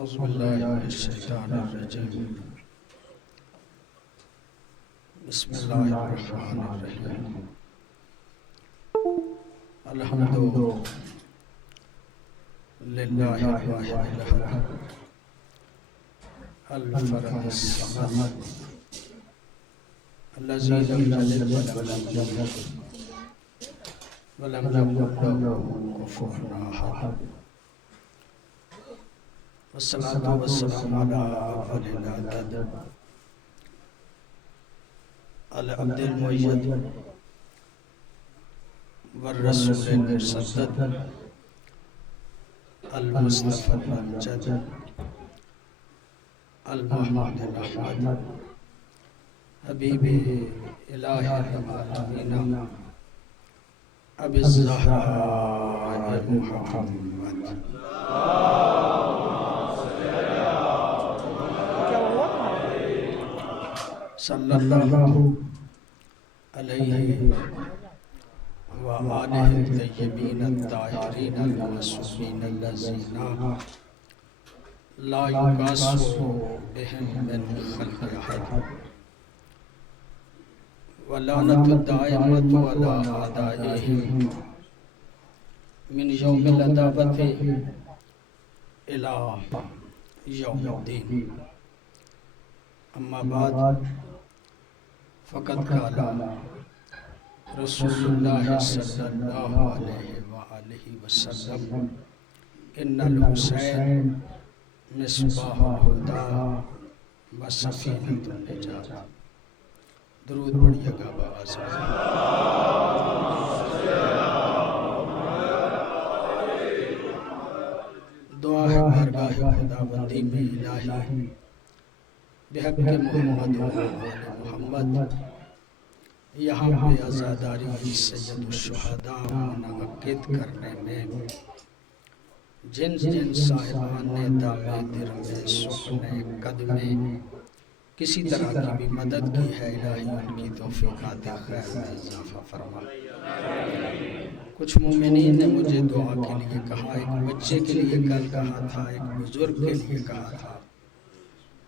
اعوذ باللہ من الشیطان الرجیم بسم اللہ الرحمن الرحیم الحمد للہ الواحد الاحد الفرد الصمد الذی لم یلد ولم یولد ولم یکن لہ کفوا احد والصلاة والسلام على أفضل العدد العبد المؤيد والرسول المسدد المصطفى الممجد المحمود الأحمد حبيب إله العالمين أبي الزهراء محمد صلی اللہ علیہ وآلہ الطیبین الطاہرین المعصومین الذین لا یقاس بهم من خلق احد ولعنۃ الدائمۃ علی اعدائهم من یوم العداوۃ الی یوم الدین اما بعد فقط قال رسول اللہ صلی اللہ علیہ وآلہ وسلم ان الحسین مصباح الہدی و سفینۃ النجات۔ درود پڑھیے گا بآواز دعا ہے بارگاہ خداوندی میں الہی بحق محمد و آل محمد یہاں پہ عزاداری سید الشہداء منعقد کرنے میں جن جن صاحبان نے دامِ در میں سخن قدم میں کسی طرح کی بھی مدد کی ہے الہی ان کی توفیقات خیر میں اضافہ فرما۔ کچھ مومنین نے مجھے دعا کے لیے کہا، ایک بچے کے لیے کل کہا تھا، ایک بزرگ کے لیے کہا تھا،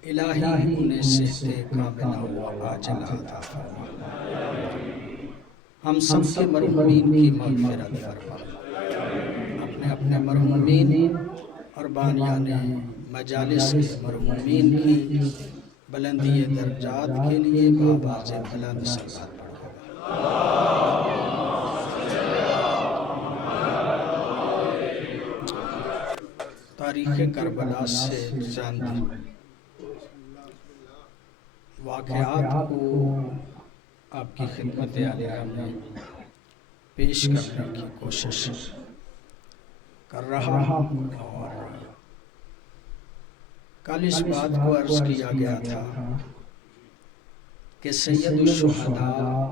الہی انہیں صحت کاملہ و عاجلہ عطا فرما۔ ہم سب کے مرحومین کی مغفرت فرما، اپنے اپنے مرحومین اور بانیان مجالس کے مرحومین کی بلندی درجات کے لیے بآواز بلند صلوات پڑھیے گا۔ تاریخ کربلا سے چند واقعات کو آپ کی خدمت عالیہ میں پیش کرنے کی کوشش کر رہا ہوں، اور کل اس بات کو عرض کیا گیا تھا کہ سید الشہداء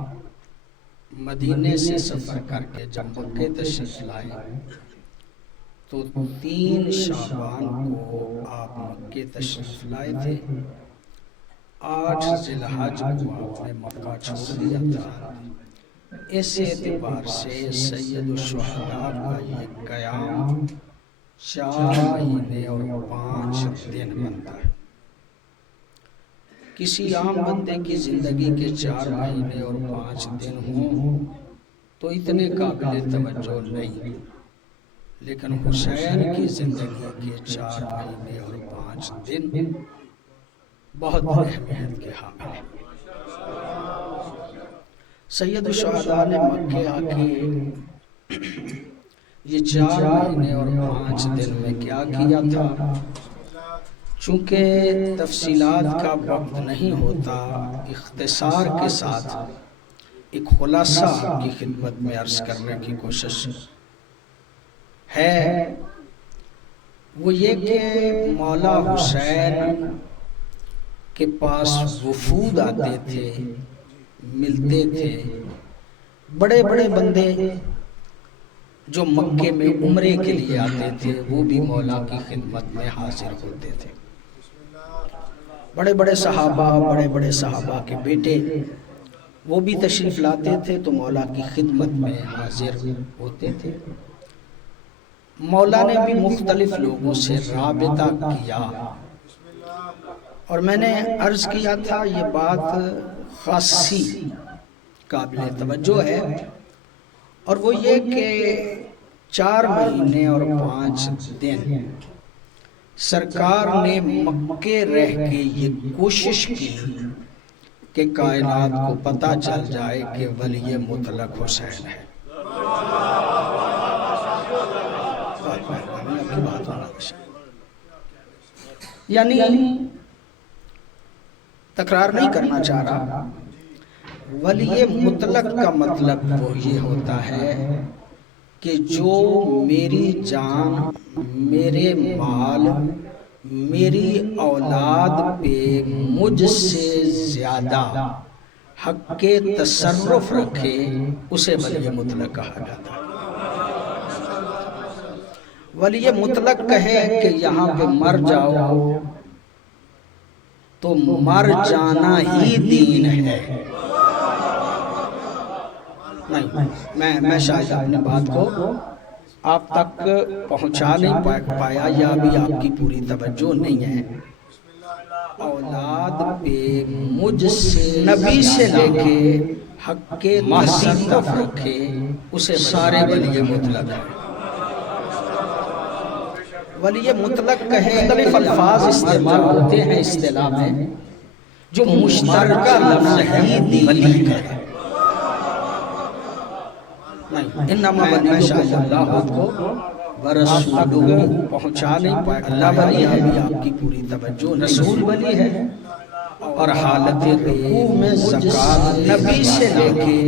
مدینے سے سفر کر کے جب مکے تشریف لائے تو 3 شعبان کو آپ مکے تشریف لائے تھے، 8 ذی الحج کو آپ نے مکہ چھوڑ دیا تھا۔ اس اعتبار سے سید الشہداء کا یہ قیام 4 مہینے اور 5 دن بنتا ہے۔ کسی عام بندے کی زندگی کے 4 مہینے اور 5 دن ہوں تو اتنے قابل توجہ نہیں، لیکن حسین کی زندگی کے 4 مہینے اور 5 دن بہت اہمیت کے حامل ہیں۔ سید الشہداء نے مکے آ کے یہ 4 مہینے اور 5 دن میں کیا کیا تھا؟ چونکہ تفصیلات کا وقت نہیں ہوتا، اختصار کے ساتھ ایک خلاصہ آپ کی خدمت میں عرض کرنے کی کوشش ہے۔ وہ یہ کہ مولا حسین کے پاس وفود آتے تھے، ملتے تھے، بڑے بڑے بندے جو مکے میں عمرے کے لیے آتے تھے وہ بھی مولا کی خدمت میں حاضر ہوتے تھے۔ بڑے بڑے صحابہ کے بیٹے وہ بھی تشریف لاتے تھے تو مولا کی خدمت میں حاضر ہوتے تھے۔ مولا نے بھی مختلف لوگوں سے رابطہ کیا، اور میں نے عرض کیا تھا یہ بات خاصی قابل توجہ ہے، اور وہ یہ کہ 4 مہینے اور 5 دن سرکار نے مکے رہ کے یہ کوشش کی کہ کائنات کو پتہ چل جائے کہ ولی مطلق حسین ہے۔ یعنی تکرار نہیں کرنا چاہ رہا، ولی مطلق کا مطلب وہ یہ ہوتا ہے کہ جو میری جان، میرے مال، میری اولاد پہ مجھ سے زیادہ حق کے تصرف رکھے، اسے ولی مطلق کہا جاتا ہے۔ ولی مطلق کہے کہ یہاں پہ مر جاؤ تو مر جانا ہی دین ہے۔ نہیں، میں شاید اپنی بات کو آپ تک پہنچا نہیں پایا، یا بھی آپ کی پوری توجہ نہیں ہے۔ اولاد پہ مجھ سے، نبی سے لے کے حق کے تصرف رکھے، اسے سارے ولی مطلق ہے۔ ولی مطلق کہے، مختلف الفاظ استعمال ہوتے ہیں اصطلاح میں، جو مشترکہ لفظ ہے ولی کا ہے۔ انما ولی شاید اللہ کو ورسولہ پہنچا نہیں پائے۔ اللہ ولی ہے بھی آپ کی پوری توجہ، رسول ولی ہے، اور حالت رکوع میں زکوٰۃ نبی سے لے کے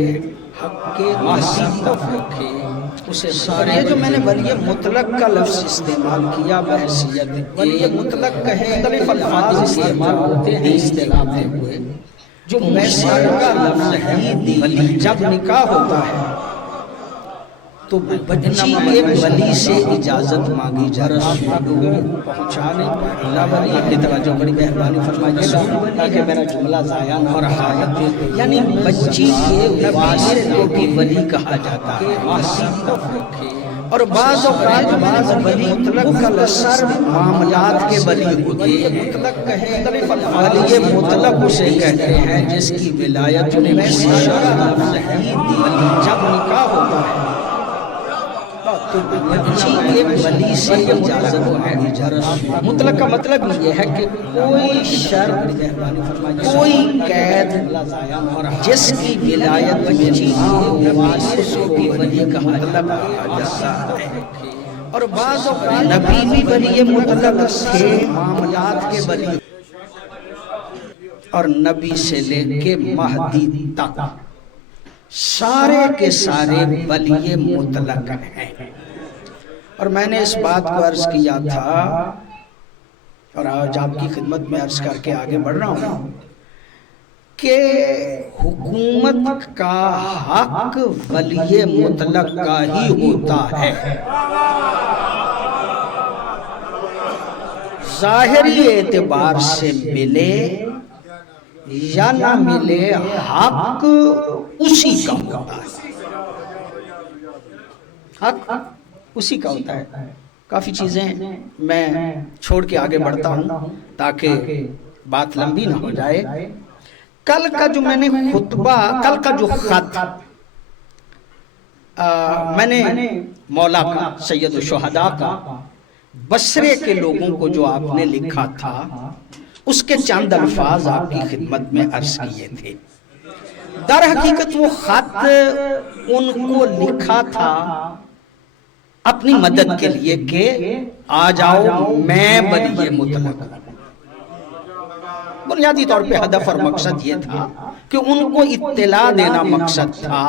حق کے تصرف رکھے، اسے سارے۔ جو میں نے ولی مطلق کا لفظ استعمال کیا بحیثیت ولی مطلق کہے، مختلف الفاظ استعمال ہوتے ہیں اصطلاح میں ہوئے، جو مشترکہ لفظ ہے ولی۔ جب نکاح ہوتا ہے تو بچی کے ولی سے اجازت مانگی جائے، رسولوں پہنچا نہیں پائے۔ اللہ ولی اپنی توجہ بڑی مہربانی فرمائیے تاکہ میرا جملہ ضائع نہ ہو رہا ہے۔ یعنی بچی کے والد کو بھی ولی کہا جاتا ہے، اور بعض اوقات ولی مطلق کا لفظ معاملات کے ولی ہوتے ہیں۔ ولی مطلق اسے کہتے ہیں جس کی ولایت میں جب نکاح ہوتا ہے تو بچی کے ولی سے اجازت مانگی جائے۔ مطلق کا مطلب یہ ہے کہ کوئی شرط، کوئی قید جس کی ولایت بچی کے والد کو بھی ولی کہا جاتا ہے، اور بعض اوقات نبی بھی ولی مطلق تھے، معاملات کے ولی، اور نبی سے لے کے مہدی تک سارے کے سارے ولی مطلق ہیں۔ اور میں نے اس بات کو عرض کیا تھا، اور آج آپ کی خدمت میں عرض کر کے آگے بڑھ رہا ہوں، کہ حکومت کا حق ولی مطلق کا ہی ہوتا ہے۔ ظاہری اعتبار سے ملے یا نہ ملے، حق اسی کا ہوتا ہے۔ حق اسی کا ہوتا ہے۔ کافی چیزیں میں چھوڑ کے آگے بڑھتا ہوں تاکہ بات لمبی نہ ہو جائے۔ کل کا جو میں نے خطبہ، کل کا جو خط میں نے مولا کا، سید الشہداء کا، بصرے کے لوگوں کو جو آپ نے لکھا تھا، اس کے چند الفاظ آپ کی خدمت میں عرض کیے تھے۔ در حقیقت وہ خط ان کو لکھا تھا اپنی مدد کے لیے کہ آ جاؤ میں ولی مطلق۔ بنیادی طور پہ ہدف اور مقصد یہ تھا کہ ان کو اطلاع دینا مقصد تھا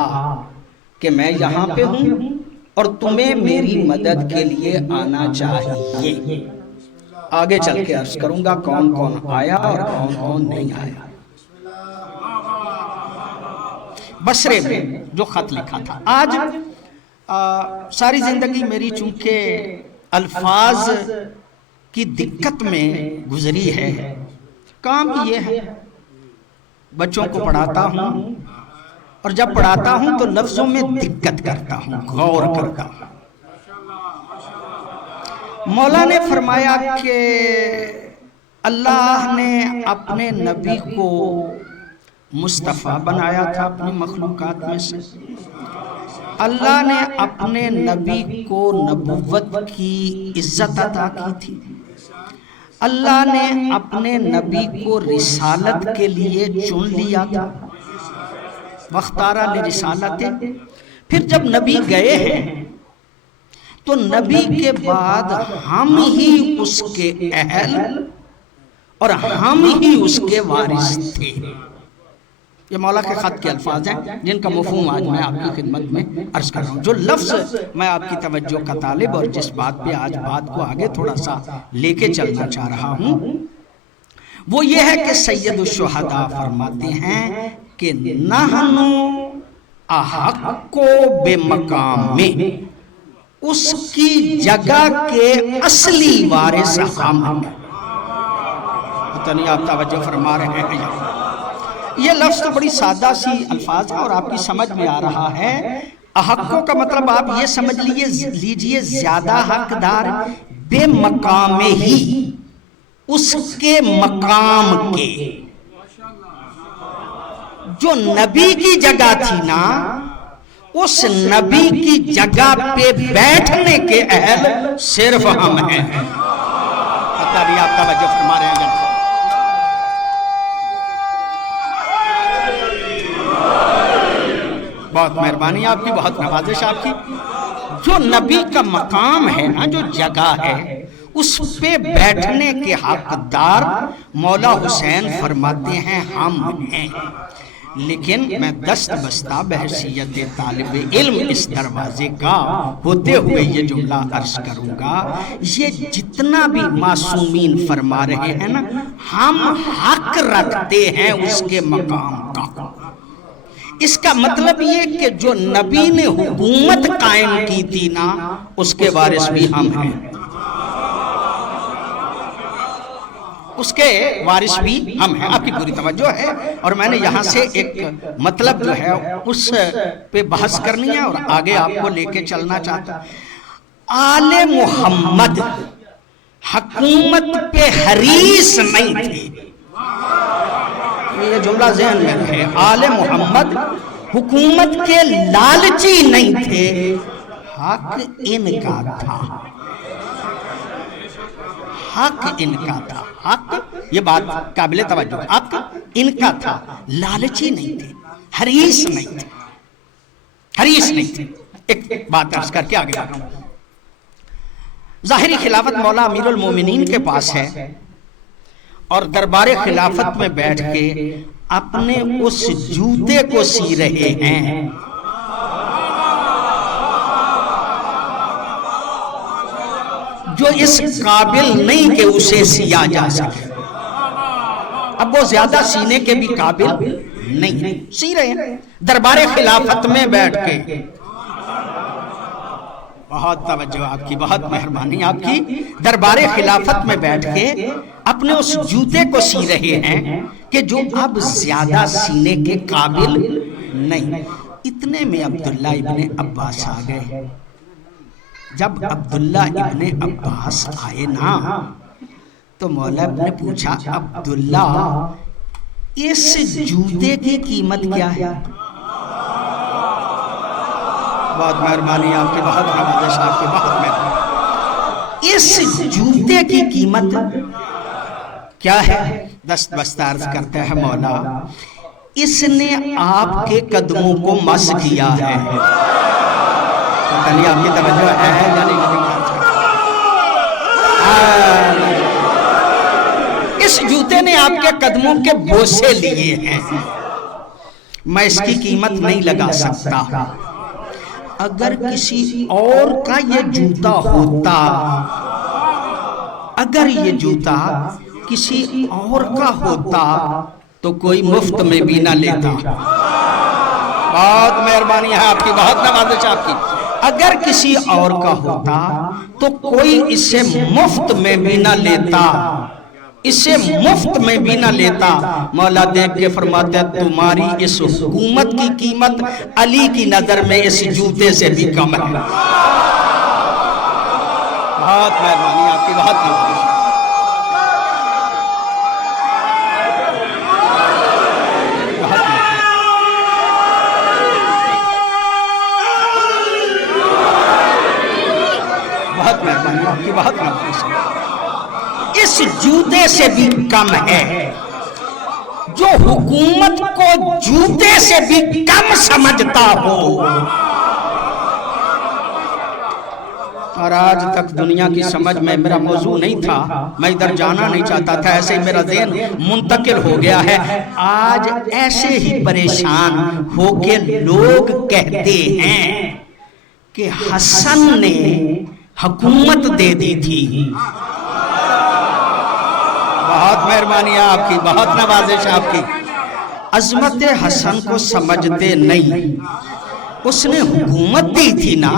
کہ میں یہاں پہ ہوں اور تمہیں میری مدد کے لیے آنا چاہیے۔ آگے چل کے عرض کروں گا کون کون آیا اور کون کون نہیں آیا۔ بصرے میں جو خط لکھا تھا، آج ساری زندگی میری چونکہ الفاظ کی دقت میں گزری ہے، کام یہ ہے بچوں کو پڑھاتا ہوں، اور جب پڑھاتا ہوں تو لفظوں میں دقت کرتا ہوں، غور کرتا ہوں۔ مولا نے فرمایا کہ اللہ نے اپنے نبی کو مصطفیٰ بنایا تھا اپنی مخلوقات میں سے، اللہ نے اپنے نبی کو نبوت کی عزت عطا کی تھی، اللہ نے اپنے نبی کو رسالت کے لیے چن لیا تھا، وَاخْتَارَ لِرِسَالَتِهِ۔ پھر جب نبی گئے ہیں تو نبی کے بعد ہم ہی اس کے اہل اور ہم ہی اس کے وارث تھے۔ یہ مولا کے خط کے الفاظ ہیں جن کا مفہوم آج میں آپ کی خدمت میں عرض کر رہا ہوں۔ جو لفظ میں آپ کی توجہ کا طالب اور جس بات پہ آج بات کو آگے تھوڑا سا لے کے چلنا چاہ رہا ہوں وہ یہ ہے کہ سید الشہداء فرماتے ہیں کہ نحن احق بمقام میں، اس کی جگہ کے اصلی وارث ہم ہیں۔ پتہ نہیں آپ توجہ فرما رہے ہیں یا یہ لفظ تو بڑی سادہ سی الفاظ ہے اور آپ کی سمجھ میں آ رہا ہے۔ احقوں کا مطلب آپ یہ سمجھ لیجئے زیادہ حقدار، بے مقام ہی، اس کے مقام کے۔ جو نبی کی جگہ تھی نا، اس نبی کی جگہ پہ بیٹھنے کے اہل صرف ہم ہیں۔ پتہ نہیں آپ توجہ فرما رہے ہیں۔ بہت مہربانی آپ کی، بہت نوازش آپ کی۔ جو نبی کا مقام ہے نا، جو جگہ ہے، اس پہ بیٹھنے کے حقدار مولا حسین فرماتے ہیں ہم ہیں۔ لیکن میں دست بستہ بحیثیت طالب علم اس دروازے کا ہوتے ہوئے یہ جملہ عرض کروں گا، یہ جتنا بھی معصومین فرما رہے ہیں نا، ہم حق رکھتے ہیں اس کے مقام کا۔ اس کا مطلب یہ کہ جو نبی نے حکومت قائم کی تھی نا، اس کے وارث بھی ہم ہیں، اس کے وارث بھی ہم ہیں۔ آپ کی پوری توجہ ہے اور میں نے یہاں سے ایک مطلب جو ہے اس پہ بحث کرنی ہے اور آگے آپ کو لے کے چلنا چاہتا ہوں۔ آل محمد حکومت پہ حریص نہیں تھے، یہ جملہ ذہن میں ہے۔ آل محمد حکومت کے لالچی نہیں تھے، حق ان کا تھا، حق ان کا تھا۔ حق، یہ بات قابل توجہ، حق ان کا تھا، لالچی نہیں تھے، حریص نہیں تھے، حریص نہیں تھے۔ ایک بات عرض کر کے آگے بڑھوں۔ ظاہری خلافت مولا امیر المومنین کے پاس ہے اور دربار خلافت میں بیٹھ کے اپنے اس جوتے کو سی رہے ہیں۔ جو اس قابل نہیں کہ اسے سیا جا سکے، اب وہ زیادہ سینے کے بھی قابل نہیں، سی رہے ہیں دربار خلافت میں بیٹھ کے۔ بہت توجہ آپ کی، بہت مہربانی آپ کی۔ دربار خلافت میں بیٹھ کے اپنے اس جوتے کو سی رہے ہیں کہ جو اب زیادہ سینے کے قابل نہیں۔ اتنے میں عبداللہ ابن عباس آ گئے۔ جب عبداللہ ابن عباس آئے نا تو مولا نے پوچھا، عبداللہ اس جوتے کی قیمت کیا ہے؟ بہت مہربانی آپ کی، بہت نوازش آپ کی، بہت مہربانی۔ اس جوتے کی قیمت کیا ہے؟ دست بستہ عرض کرتے ہیں مولا، اس نے آپ کے قدموں کو مس کیا ہے۔ آپ کی توجہ ہے؟ اس جوتے نے آپ کے قدموں کے بوسے لیے ہیں، میں اس کی قیمت نہیں لگا سکتا۔ اگر کسی اور کا یہ جوتا ہوتا، اگر یہ جوتا کسی اور کا ہوتا تو کوئی مفت میں بھی نہ لیتا۔ بہت مہربانی ہے آپ کی، بہت نوازش آپ کی۔ اگر کسی اور کا ہوتا تو کوئی اسے مفت میں بھی نہ لیتا، اسے مفت میں بھی نہ لیتا۔ مولا دیکھ کے فرماتے ہیں تمہاری اس حکومت کی قیمت علی کی نظر میں اس جوتے سے بھی کم ہے۔ بہت مہربانی آپ کی، بہت مہربانی. بہت مہربانی آپ کی، بہت مہربانی. اس جوتے سے بھی کم ہے جو حکومت کو جوتے سے بھی کم سمجھتا ہو. اور آج تک دنیا کی سمجھ میں میرا موضوع نہیں تھا، میں ادھر جانا نہیں چاہتا تھا، ایسے ہی میرا ذہن منتقل ہو گیا ہے. آج ایسے ہی پریشان ہو کے لوگ کہتے ہیں کہ حسن نے حکومت دے دی تھی. بہت مہربانی آپ کی، بہت نوازش آپ کی. عظمت حسن کو سمجھتے نہیں. اس نے حکومت دی تھی نا،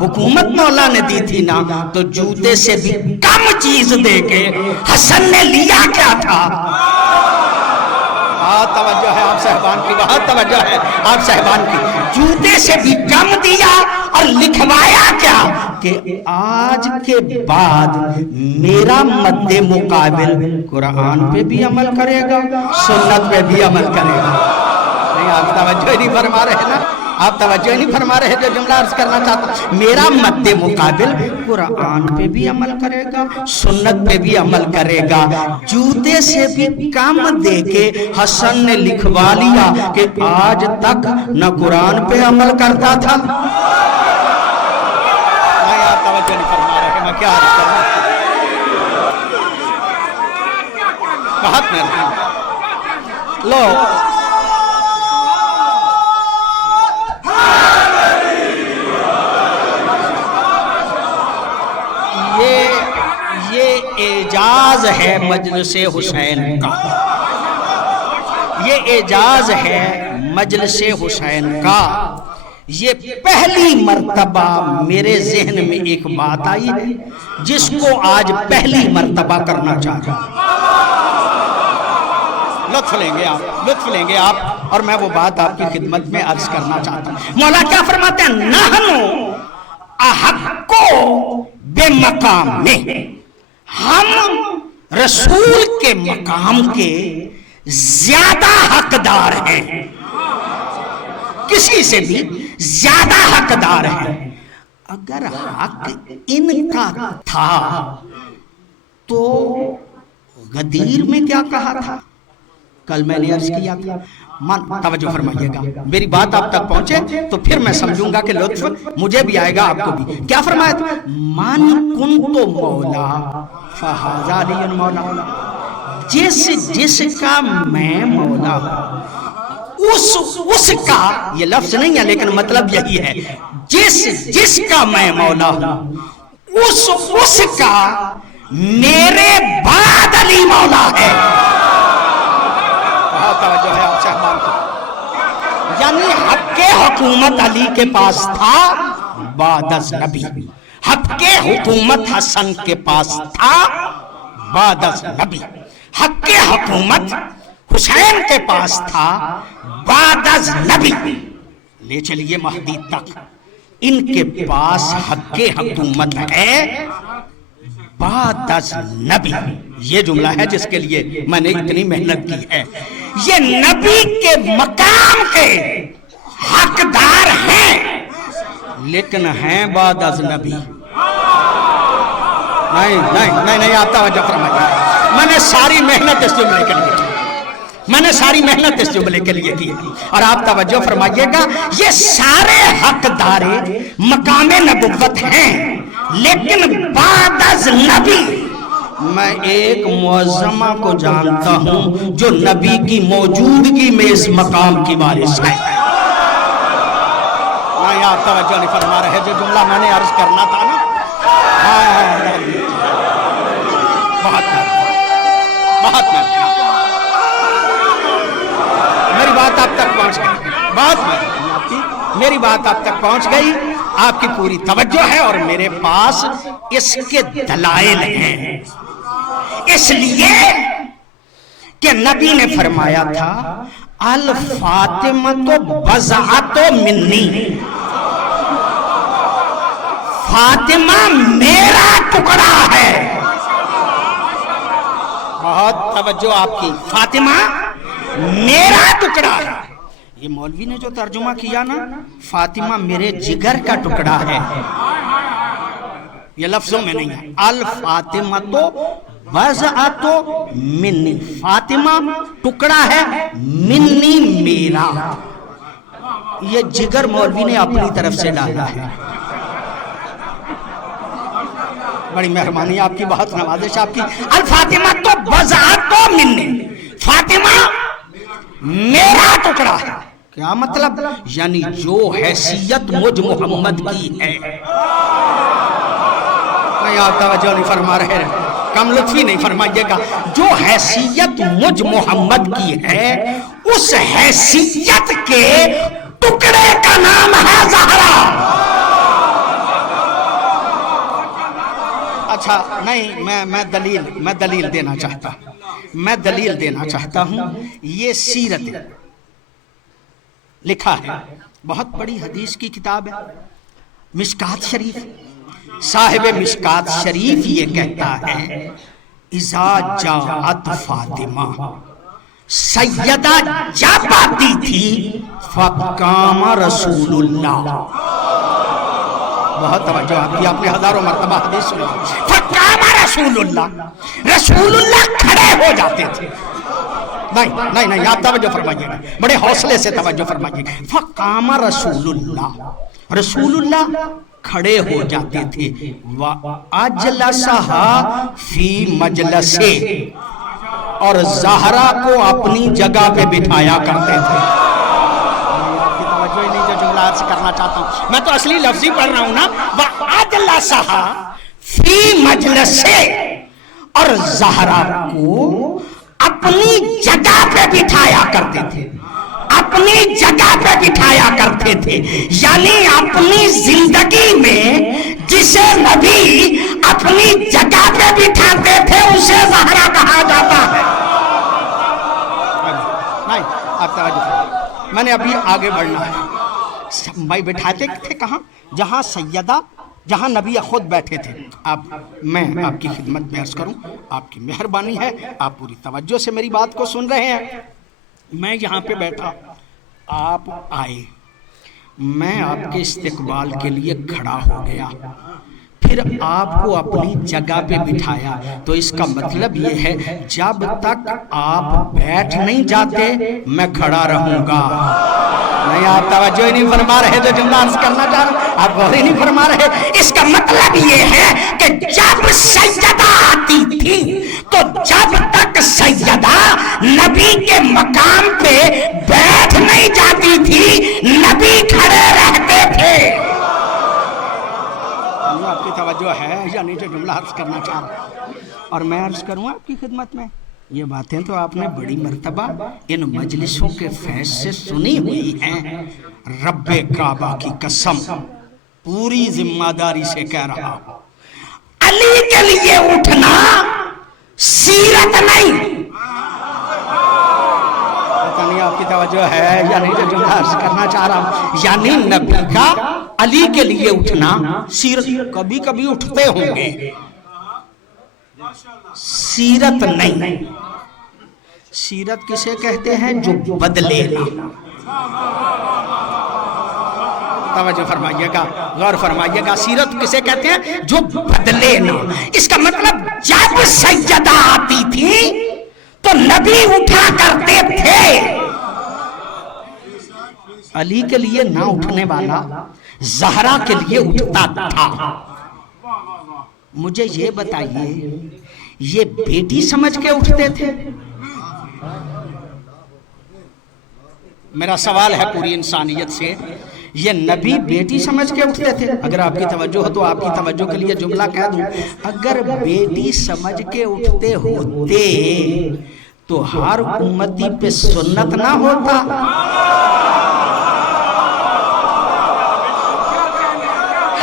حکومت مولا نے دی تھی نا، تو جوتے سے بھی کم چیز دے کے حسن نے لیا کیا تھا؟ بہت توجہ ہے آپ صاحبان کی، بہت توجہ ہے آپ صاحبان کی. جوتے سے بھی کم دیا اور لکھوایا کیا کہ آج کے بعد میرا مد مقابل قرآن پہ بھی عمل کرے گا، سنت پہ بھی عمل کرے گا. نہیں آپ توجہ نہیں فرما رہے نا، آپ توجہ نہیں فرما رہے. جو جملہ عرض کرنا چاہتا ہوں، میرا مد مقابل قرآن پہ بھی عمل کرے گا، سنت پہ بھی عمل کرے گا. جوتے سے بھی کم دے کے حسن نے لکھوا لیا کہ آج تک نہ قرآن پہ عمل کرتا تھا. نہیں آپ توجہ نہیں فرما رہے، میں کیا عرض کرنا. بہت مہربانی. لو یہ اعجاز ہے مجلس حسین کا، یہ اعجاز ہے مجلس حسین کا. یہ پہلی مرتبہ میرے ذہن میں ایک بات آئی ہے جس کو آج پہلی مرتبہ کرنا چاہتا ہوں. لطف لیں گے آپ، لطف لیں گے آپ، اور میں وہ بات آپ کی خدمت میں عرض کرنا چاہتا ہوں. مولا کیا فرماتے ہیں؟ نحنو احقو بے مقام میں، ہم رسول کے مقام کے زیادہ حقدار ہیں، کسی سے بھی زیادہ حقدار ہیں. اگر حق ان کا تھا تو غدیر میں کیا کہا تھا؟ کل میں نے عرض کیا تھا. توجہ فرمائیے گا، میری بات آپ تک پہنچے تو پھر میں سمجھوں گا کہ لطف مجھے بھی آئے گا آپ کو بھی. کیا فرمایا تھا؟ من کنتو مولا فہذا علی مولا. جس کا میں مولا ہوں، اس کا، یہ لفظ نہیں ہے لیکن مطلب یہی ہے، جس کا میں مولا ہوں اس کا میرے بعد علی مولا ہے. توجہ ہے آپ صاحبان کو. یعنی حق حکومت علی کے پاس تھا بعد از نبی، حق حکومت حسن کے پاس تھا بعد از نبی، حق حکومت حسین کے پاس تھا بعد از نبی. لے چلیے مہدی تک، ان کے پاس حق حکومت ہے بعد از نبی. یہ جملہ ہے جس کے لیے میں نے اتنی محنت کی ہے. یہ نبی کے مقام کے حقدار ہیں لیکن ہیں بعد از نبی. نہیں آپ توجہ فرمائیے. میں نے ساری محنت اس جملے کے لیے کی، میں نے ساری محنت اس جملے کے لیے کی. اور آپ توجہ فرمائیے گا، یہ سارے حقدار مقام نبوت ہیں لیکن بعد از نبی. میں ایک معظمہ کو جانتا ہوں جو نبی کی موجودگی میں اس مقام کی وارث ہے. نہیں آپ توجہ نہیں فرما رہے. جو جملہ میں نے عرض کرنا تھا نا، بہت بہت میری بات آپ تک پہنچ گئی، بہت میری بات آپ تک پہنچ گئی. آپ کی پوری توجہ ہے اور میرے پاس اس کے دلائل ہیں. اس لیے کہ نبی نے فرمایا تھا الفاطمہ تو بضعۃ منی، فاطمہ میرا ٹکڑا ہے. بہت توجہ آپ کی. فاطمہ میرا ٹکڑا ہے. یہ مولوی نے جو ترجمہ کیا نا، فاطمہ میرے جگر کا ٹکڑا ہے، یہ لفظوں میں نہیں ہے. الفاطمہ تو بضعۃ منی، فاطمہ ٹکڑا ہے منی میرا. یہ جگر مولوی نے اپنی طرف سے ڈالا ہے. بڑی مہربانی آپ کی، بہت نوازش آپ کی. الفاطمہ تو بضعۃ منی، فاطمہ میرا ٹکڑا ہے. کیا مطلب؟ یعنی جو حیثیت مجھ محمد کی ہے. نہیں آپ توجہ نہیں فرما رہے، کم لطفی نہیں فرمائیے گا. جو حیثیت مجھ محمد کی ہے، اس حیثیت کے ٹکڑے کا نام ہے زہرا. اچھا نہیں، میں دلیل دینا چاہتا ہوں. یہ سیرت لکھا ہے، بہت بڑی حدیث کی کتاب ہے، مشکات شریف. صاحب مشکات شریف یہ کہتا ہے اذا جاءت فاطمہ، سیدہ جب آتی تھی فقام رسول اللہ. بہت توجہ آپ کی، آپ نے ہزاروں مرتبہ حدیث سنا. فقام رسول اللہ کھڑے ہو جاتے تھے. نہیں آپ توجہ فرمائیے گا، بڑے حوصلے سے توجہ فرمائیے گا. فقام رسول اللہ کھڑے ہو جاتے تھے. وَأَجْلَسَهَا فِي مَجْلَسِهِ، اور زہرا کو اپنی جگہ پہ بٹھایا کرتے تھے. آپ کی توجہ ہی نہیں جو جملہ عرض کرنا چاہتا ہوں، میں تو اصلی لفظی پڑھ رہا ہوں نا. وَأَجْلَسَهَا فِي مَجْلَسِهِ، اور زہرا کو اپنی جگہ پہ بٹھایا کرتے تھے. اپنی جگہ پہ بٹھایا کرتے تھے، یعنی اپنی زندگی میں جسے نبی اپنی جگہ پہ بٹھاتے تھے اسے زہرا کہا جاتا ہے. نہیں آپ توجہ، میں نے ابھی آگے بڑھنا ہے. بھائی بٹھاتے تھے کہاں؟ جہاں سیدہ، جہاں نبی خود بیٹھے تھے. میں آپ کی خدمت میں عرض کروں، آپ کی مہربانی ہے، آپ پوری توجہ سے میری بات کو سن رہے ہیں. میں یہاں پہ بیٹھا، آپ آئے، میں آپ کے استقبال کے لیے کھڑا ہو گیا، پھر آپ کو اپنی جگہ پہ بٹھایا. تو اس کا مطلب یہ ہے جب تک آپ بیٹھ نہیں جاتے میں کھڑا رہوں گا. نہیں آپ توجہ ہی نہیں فرما رہے جو جملہ عرض کرنا چاہ رہے، آپ غور ہی نہیں فرما رہے. اس کا مطلب یہ ہے کہ جب سیدہ آتی تھی تو جب تک سیدہ نبی کے مقام پہ بیٹھ نہیں جاتی تھی نبی کھڑے رہتے تھے. آپ کی توجہ ہے یا نہیں جو جملہ عرض کرنا چاہ رہا ہوں؟ اور میں عرض کروں آپ کی خدمت میں، یہ باتیں تو آپ نے بڑی مرتبہ ان مجلسوں کے فیض سے سنی ہوئی ہیں. رب کعبہ کی قسم پوری ذمہ داری سے کہہ رہا ہوں، علی کے لیے اٹھنا سیرت نہیں. آپ کی توجہ ہے یا نہیں جو جملہ عرض کرنا چاہ رہا ہوں؟ یعنی نبی کا علی کے لیے اٹھنا سیرت. کبھی کبھی اٹھتے ہوں گے، سیرت نہیں. سیرت کسے کہتے ہیں؟ جو بدلے نا. توجہ فرمائیے گا، غور فرمائیے گا. سیرت کسے کہتے ہیں؟ جو بدلے نا. اس کا مطلب جب سیدہ آتی تھی تو نبی اٹھا کرتے تھے. علی کے لیے نہ اٹھنے والا زہرا کے لیے اٹھتا تھا. مجھے یہ بتائیے، یہ بیٹی سمجھ کے اٹھتے تھے؟ میرا سوال ہے پوری انسانیت سے، یہ نبی بیٹی سمجھ کے اٹھتے تھے؟ اگر آپ کی توجہ ہو تو آپ کی توجہ کے لیے جملہ کہہ دوں، اگر بیٹی سمجھ کے اٹھتے ہوتے تو ہر امتی پہ سنت نہ ہوتا.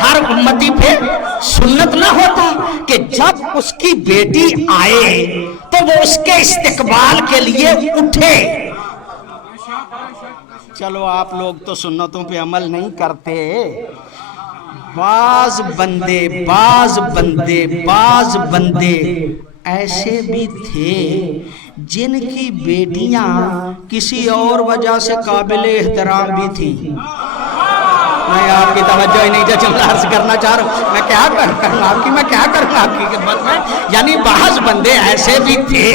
ہر امتی پہ سنت نہ ہوتا کہ جب اس کی بیٹی آئے تو وہ اس کے استقبال کے لیے اٹھے. چلو آپ لوگ تو سنتوں پہ عمل نہیں کرتے، بعض بندے ایسے بھی تھے جن کی بیٹیاں کسی اور وجہ سے قابل احترام بھی تھیں. میں آپ کی توجہ ہی نہیں جو جملہ عرض کرنا چاہ رہا ہوں. میں کیا کروں آپ کی خدمت میں. یعنی بعض بندے ایسے بھی تھے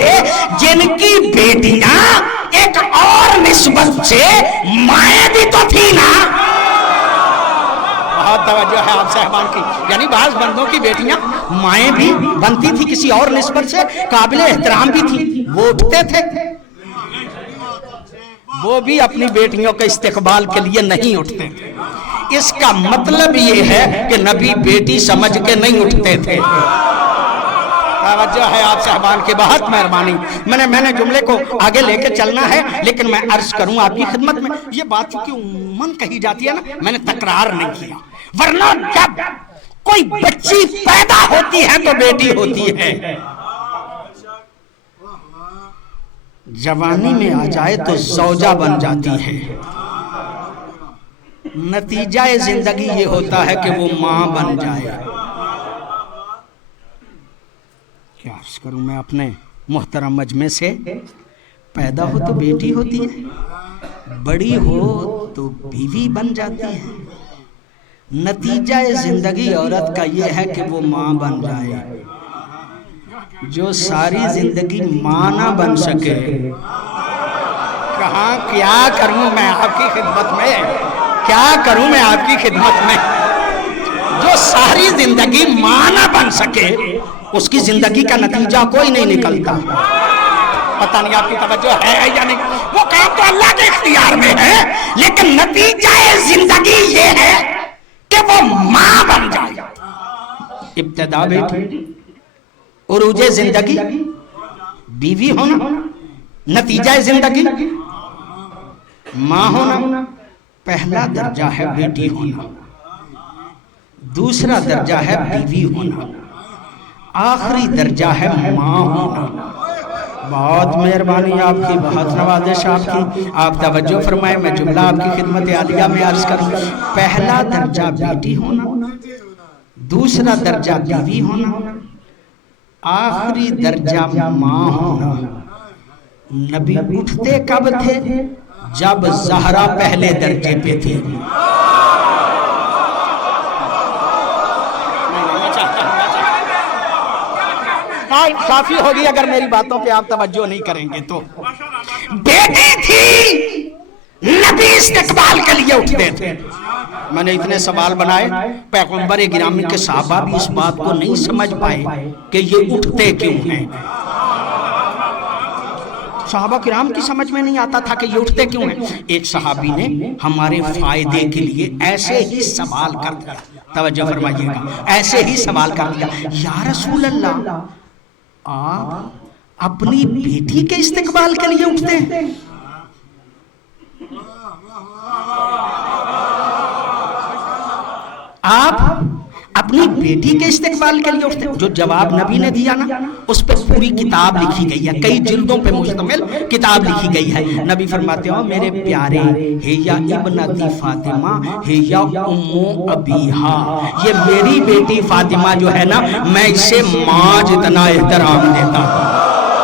جن کی بیٹیاں ایک اور نسبت سے مائیں بھی تو تھی نا. بہت توجہ ہے آپ صاحبان کی. یعنی بعض بندوں کی بیٹیاں مائیں بھی بنتی تھی کسی اور نسبت سے قابل احترام بھی تھی. وہ اٹھتے تھے, وہ بھی اپنی بیٹیوں کے استقبال کے لیے نہیں اٹھتے تھے. اس کا مطلب یہ ہے کہ نبی بیٹی سمجھ کے نہیں اٹھتے تھے. توجہ ہے آپ صاحبان کی, بہت مہربانی. میں نے جملے کو آگے لے کے چلنا ہے, لیکن میں عرض کروں آپ کی خدمت میں, یہ بات چونکہ عموماً کہی جاتی ہے نا, میں نے تکرار نہیں کیا. ورنہ جب کوئی بچی پیدا ہوتی ہے تو بیٹی ہوتی ہے, جوانی میں آ جائے تو زوجہ بن جاتی ہے. نتیجہ زندگی یہ ہوتا ہے کہ وہ ماں بن جائے. کیا عرض کروں میں اپنے محترم مجمع سے, پیدا ہو تو بیٹی ہوتی ہے, بڑی ہو تو بیوی بن جاتی ہے. نتیجہ زندگی عورت کا یہ ہے کہ وہ ماں بن جائے. جو ساری زندگی ماں نہ بن سکے, کہاں کیا کروں میں آپ کی خدمت میں, جو ساری زندگی ماں نہ بن سکے اس کی زندگی کا نتیجہ کوئی نہیں نکلتا. پتہ نہیں آپ کی توجہ ہے یا نہیں. وہ کام تو اللہ کے اختیار میں ہے, لیکن نتیجہ زندگی یہ ہے کہ وہ ماں بن جائے. ابتدا بیٹی, عروج زندگی بیوی ہونا, نتیجہ زندگی ماں ہونا. پہلا درجہ ہے بیٹی ہونا, دوسرا درجہ ہے بیوی ہونا, آخری درجہ ہے ماں ہونا. بہت مہربانی آپ کی, بہت نوازش آپ کی. آپ توجہ فرمائیں, میں جملہ آپ کی خدمت عالیہ میں عرض کروں. پہلا درجہ بیٹی ہونا, دوسرا درجہ بیوی ہونا, آخری درجہ ماں ہونا. نبی اٹھتے کب تھے؟ جب زہرا پہلے درجے پہ تھی. کافی ہوگی اگر میری باتوں پہ آپ توجہ نہیں کریں گے تو. بیٹی تھی, نبی استقبال کے لیے اٹھتے تھے. میں نے اتنے سوال بنائے, پیغمبر گرامی کے صحابہ بھی اس بات کو نہیں سمجھ پائے کہ یہ اٹھتے کیوں ہیں. صحابہ کرام کی سمجھ میں نہیں آتا تھا کہ یہ اٹھتے کیوں ہیں. ایک صحابی نے ہمارے فائدے کے لیے ایسے ہی سوال کر دیا, توجہ فرمائیے گا, ایسے ہی سوال کر دیا, یا رسول اللہ آپ اپنی بیٹی کے استقبال کے لیے اٹھتے ہیں؟ آپ اپنی بیٹی کے استقبال کے لیے اٹھتے ہیں؟ جو جواب نبی نے دیا نا, اس پہ پوری کتاب لکھی گئی ہے, کئی جلدوں پہ مشتمل کتاب لکھی گئی ہے. نبی فرماتے ہو میرے پیارے, ہے یا ابنتی فاطمہ, ہے یا امو ابیہا, یہ میری بیٹی فاطمہ جو ہے نا, میں اسے ماں جتنا احترام دیتا ہوں.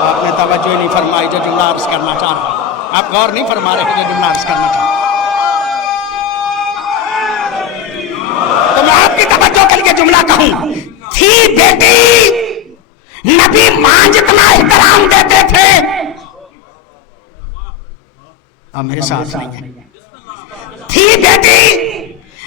آپ نے توجہ نہیں فرمائی جو جملہ عرض کرنا چاہ رہا ہوں, آپ غور نہیں فرما رہے جو جملہ عرض کرنا چاہ رہا ہوں. تو میں آپ کی توجہ کے لیے جملہ کہوں, تھی بیٹی, نبی ماں جتنا احترام دیتے تھے. اب میرے ساتھ نہیں ہے. تھی بیٹی,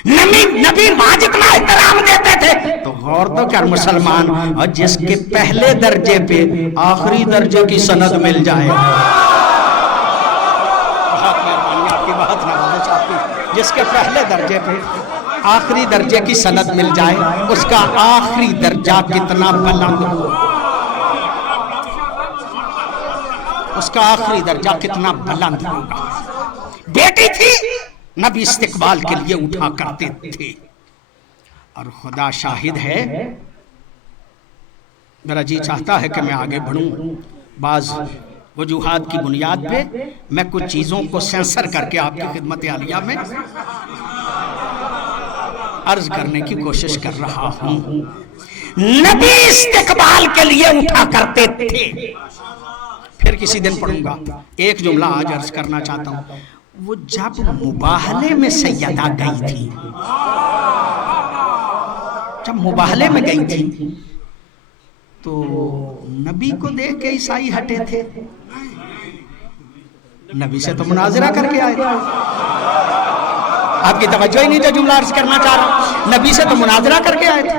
نبی ماں جتنا احترام دیتے تھے. تو غور تو کر مسلمان, اور جس کے پہلے درجے پہ آخری درجے کی سند مل جائے, بہت مہربانی آپ کی, بہت نوازش آپ کی, جس کے پہلے درجے پہ آخری درجے کی سند مل جائے, اس کا آخری درجہ کتنا بلند ہو, اس کا آخری درجہ کتنا بلند ہوگا. بیٹی تھی, نبی استقبال کے لیے اٹھا کرتے تھے. اور خدا شاہد ہے, میرا جی چاہتا ہے کہ میں آگے بڑھوں. بعض وجوہات کی بنیاد پہ میں کچھ چیزوں کو سینسر کر کے آپ کی خدمت عالیہ میں عرض کرنے کی کوشش کر رہا ہوں، نبی استقبال کے لیے اٹھا کرتے تھے. پھر کسی دن پڑھوں گا. ایک جملہ آج عرض کرنا چاہتا ہوں. وہ جب مباہلے میں سیدہ گئی تھی، جب مباہلے میں گئی تھی تو نبی کو دیکھ کے عیسائی ہٹے تھے. نبی سے تو مناظرہ کر کے آئے تھے. آپ کی توجہ ہی نہیں جو جملہ عرض کرنا چاہ رہا ہوں. نبی سے تو مناظرہ کر کے آئے تھے.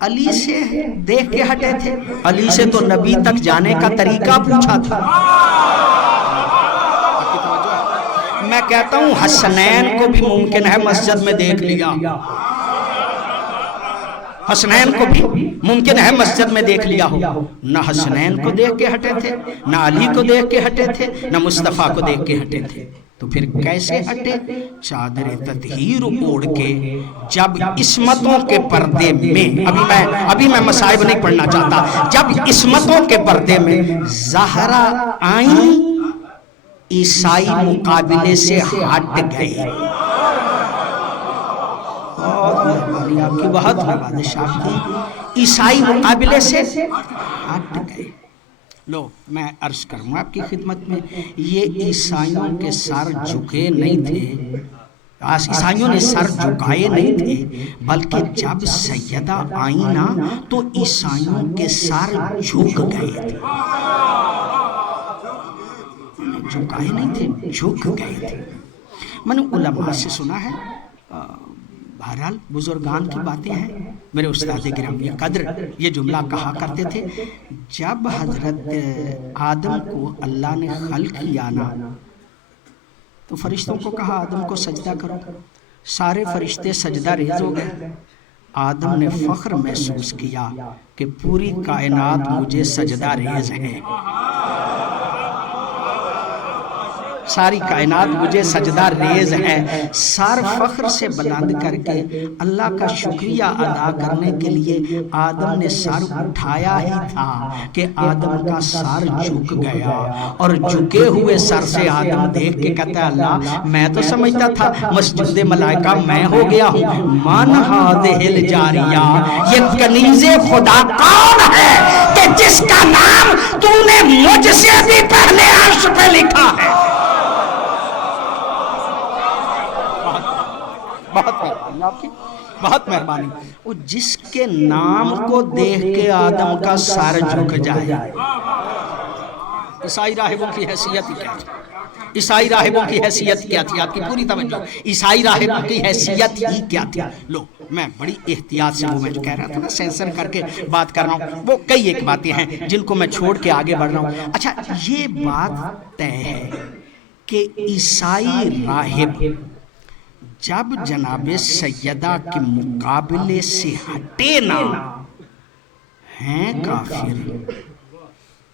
علی سے دیکھ کے ہٹے تھے. علی سے تو نبی تک جانے کا طریقہ پوچھا تھا. میں کہتا ہوں حسنین کو بھی ممکن ہے مسجد میں دیکھ لیا. حسنین کو بھی ممکن ہے مسجد میں دیکھ لیا ہو. نہ حسنین کو دیکھ کے ہٹے تھے، نہ علی کو دیکھ کے ہٹے تھے، نہ مصطفیٰ کو دیکھ کے ہٹے تھے. تو پھر کیسے ہٹے؟ چادر تطہیر اوڑھ کے جب عصمتوں کے پردے میں، ابھی میں مصائب نہیں پڑھنا چاہتا، جب عصمتوں کے پردے میں زہرا آئیں، عیسائی مقابلے سے ہٹ گئے. آپ کی بہت نوازش آپ کی. عیسائی مقابلے سے ہٹ گئے. لو میں عرض کروں آپ کی خدمت میں، یہ عیسائیوں کے سر جھکے نہیں تھے، عیسائیوں نے سر جھکائے نہیں تھے، بلکہ جب سیدہ آئیں نا تو عیسائیوں کے سر جھک گئے تھے. جھکائے نہیں تھے، جھک گئے تھے. میں نے علماء سے سنا ہے، بہرحال بزرگان کی باتیں ہیں. میرے استاد گرامی قدر یہ جملہ کہا کرتے تھے، جب حضرت آدم کو اللہ نے خلق کیا نا تو فرشتوں کو کہا آدم کو سجدہ کرو. سارے فرشتے سجدہ ریز ہو گئے. آدم نے فخر محسوس کیا کہ پوری کائنات مجھے سجدہ ریز ہے، ساری کائنات مجھے سجدہ ریز ہے. سر فخر سے بلند کر کے اللہ کا شکریہ ادا کرنے کے لیے آدم نے سر اٹھایا ہی تھا کہ آدم کا سر جھک گیا. اور جھکے ہوئے سر سے آدم دیکھ کے کہتا ہے اللہ میں تو سمجھتا تھا مسجد ملائکہ میں ہو گیا ہوں. من ہذہ الجاریہ، یہ کنیز خدا کون ہے کہ جس کا نام تو نے مجھ سے بھی پہلے عرش پہ لکھا ہے. بہت مہربانی آپ کی، بہت مہربانی. وہ جس کے نام کو دیکھ کے آدم کا سر جھک جائے. عیسائی راہبوں کی حیثیت ہی کیا تھی؟ عیسائی راہبوں کی حیثیت کیا تھی؟ آپ کی پوری توجہ. عیسائی راہبوں کی حیثیت ہی کیا تھی؟ لو میں بڑی احتیاط سے وہ میں جو کہہ رہا تھا نا سینسر کر کے بات کر رہا ہوں، وہ کئی ایک باتیں ہیں جن کو میں چھوڑ کے آگے بڑھ رہا ہوں. اچھا یہ بات طے ہے کہ عیسائی راہب جب جناب سیدہ کے مقابلے سے ہٹے نا، ہیں کافر،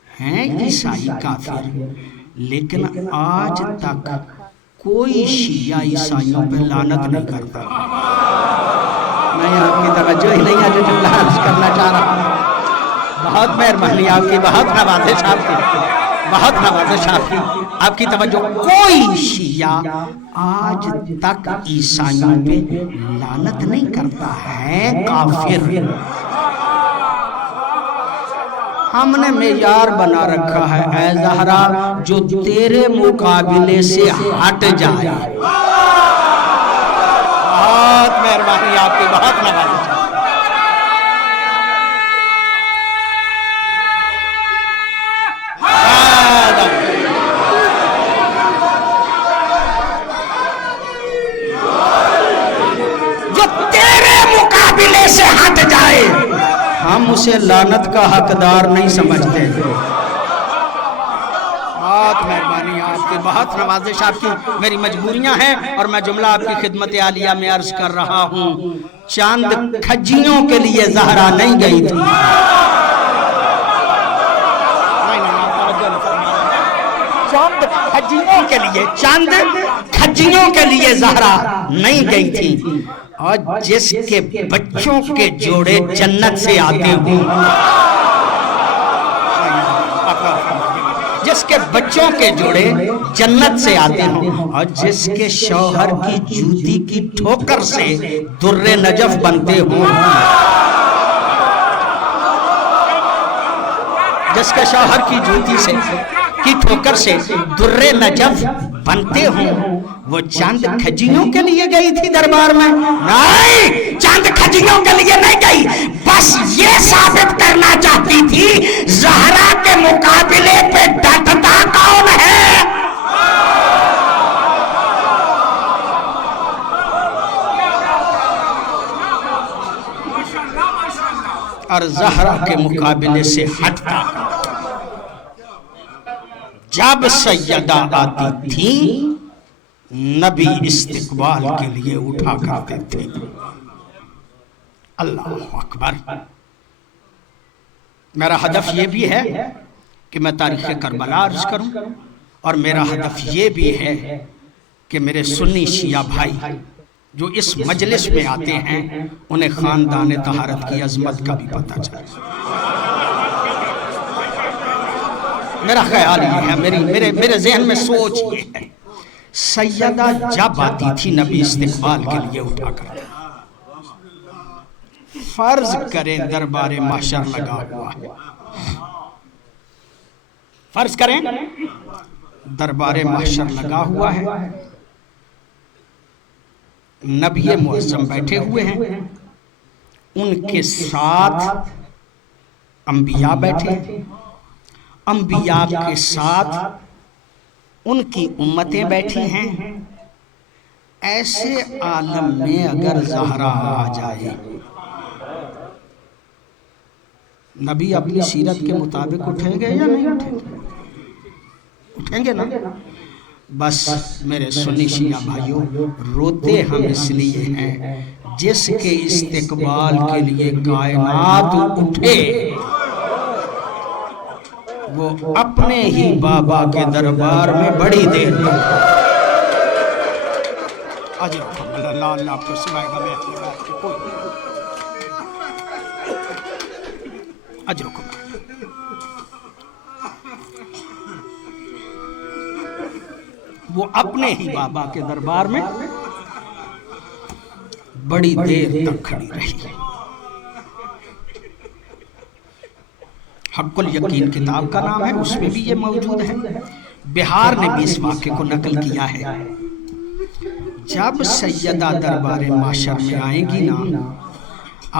ہیں عیسائی کافر، لیکن آج تک کوئی شیعہ عیسائیوں پہ لعنت نہیں کرتا. میں آپ کی توجہ ہی نہیں ہے جو جملہ عرض کرنا چاہ رہا ہوں. بہت مہربانی آپ کی، بہت نوازش آپ کی، بہت نوازش آپ کی. آپ کی توجہ. کوئی شیعہ آج تک عیسائیوں پہ لعنت نہیں کرتا ہے کافر. ہم نے معیار بنا رکھا ہے اے زہرا جو تیرے مقابلے سے ہٹ جائے. بہت مہربانی آپ کی، بہت نوازش. سے ہٹ جائے ہم اسے لعنت کا حقدار نہیں سمجھتے. بہت مہربانی آپ کی، بہت نوازش آپ کی. میری مجبوریاں ہیں اور میں جملہ آپ کی خدمت عالیہ میں عرض کر رہا ہوں. چاند کھجیوں کے لیے زہرا نہیں گئی تھی. چاند کھجیوں کے لیے، چاند کھجیوں کے لیے زہرا نہیں گئی تھی. اور جس کے بچوں کے جوڑے جنت سے آتے ہوں، جس جس کے بچوں کے جوڑے جنت سے آتے ہوں اور جس کے شوہر کی جوتی کی ٹھوکر سے در نجف بنتے ہوں، جس کے شوہر کی جوتی سے کی ٹھوکر سے در نجف بنتے ہوں، وہ چاند کھجیوں کے لیے گئی تھی دربار میں؟ نہیں، چاند کھجیوں کے لیے نہیں گئی، بس یہ ثابت کرنا چاہتی تھی زہرا کے مقابلے پہ ڈٹتا کون ہے۔ اور زہرا کے مقابلے سے ہٹتا جب سیدہ آتی تھی نبی استقبال کے لیے اٹھا کرتے تھے۔ اللہ اکبر۔ میرا ہدف یہ بھی ہے کہ میں تاریخ کربلا عرض کروں، اور میرا ہدف یہ بھی ہے کہ میرے سنی شیعہ بھائی جو اس مجلس میں آتے ہیں انہیں خاندان طہارت کی عظمت کا بھی پتہ چلے۔ میرا خیال یہ ہے، میرے ذہن میں سوچ یہ ہے، سیدہ جب آتی تھی نبی استقبال کے لیے اٹھا کر، فرض کریں دربار محشر لگا ہوا ہے، فرض کریں دربار محشر لگا ہوا ہے، نبی معظم بیٹھے ہوئے ہیں، ان کے ساتھ انبیاء بیٹھے، انبیاء کے ساتھ ان کی امتیں بیٹھی ہیں۔ ایسے عالم میں اگر زہرا آ جائے، نبی اپنی سیرت کے مطابق اٹھیں گے یا نہیں اٹھیں گے؟ اٹھیں گے نا؟ بس میرے سنی شیعہ بھائیوں، روتے ہم اس لیے ہیں جس کے استقبال کے لیے کائنات اٹھے وہ اپنے ہی بابا کے دربار میں بڑی دیر تک اللہ آپ کو سنائے گا، میں اپنی بات کی کوئی اجر کو وہ اپنے ہی بابا کے دربار میں بڑی دیر تک کھڑی رہی۔ حق الیقین کتاب کا نام ہے، اس میں بھی یہ موجود ہے۔ بہار نے بھی اس واقعے کو نقل کیا ہے۔ جب سیدہ دربار معاشر میں آئیں گی نا،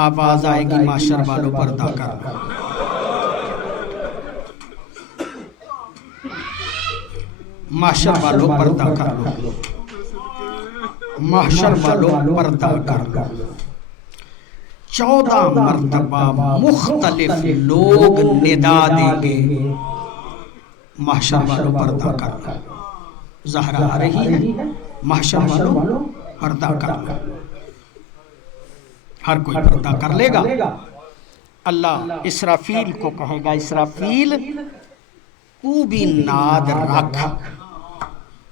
آواز آئے گی معاشر والوں پردہ کر لو، معاشر والوں پردہ کر لو، معاشر والوں پردہ کر لو۔ 14 مرتبہ مختلف لوگ ندا دیں گے، معاشر والوں پردہ کر لو، زہرا آ رہی ہے، معاشر والوں پردہ کر لو۔ ہر کوئی پردہ کر لے گا۔ اللہ اسرافیل کو کہے گا، اسرافیل تو بھی ناد رکھ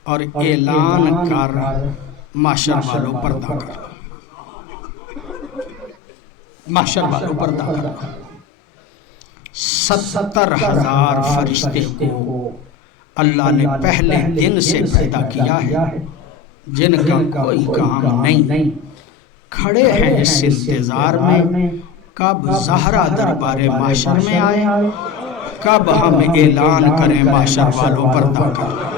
اور اعلان کر، معاشر والوں پردہ کر، معاشر والوں پردہ کر۔ 70,000 فرشتے کو اللہ نے پہلے دن سے پیدا کیا ہے، جن کا کوئی کام نہیں، کھڑے ہیں اس انتظار میں کب زہرا دربار معاشر میں آئے، کب ہم اعلان کریں معاشر والوں پردہ کر۔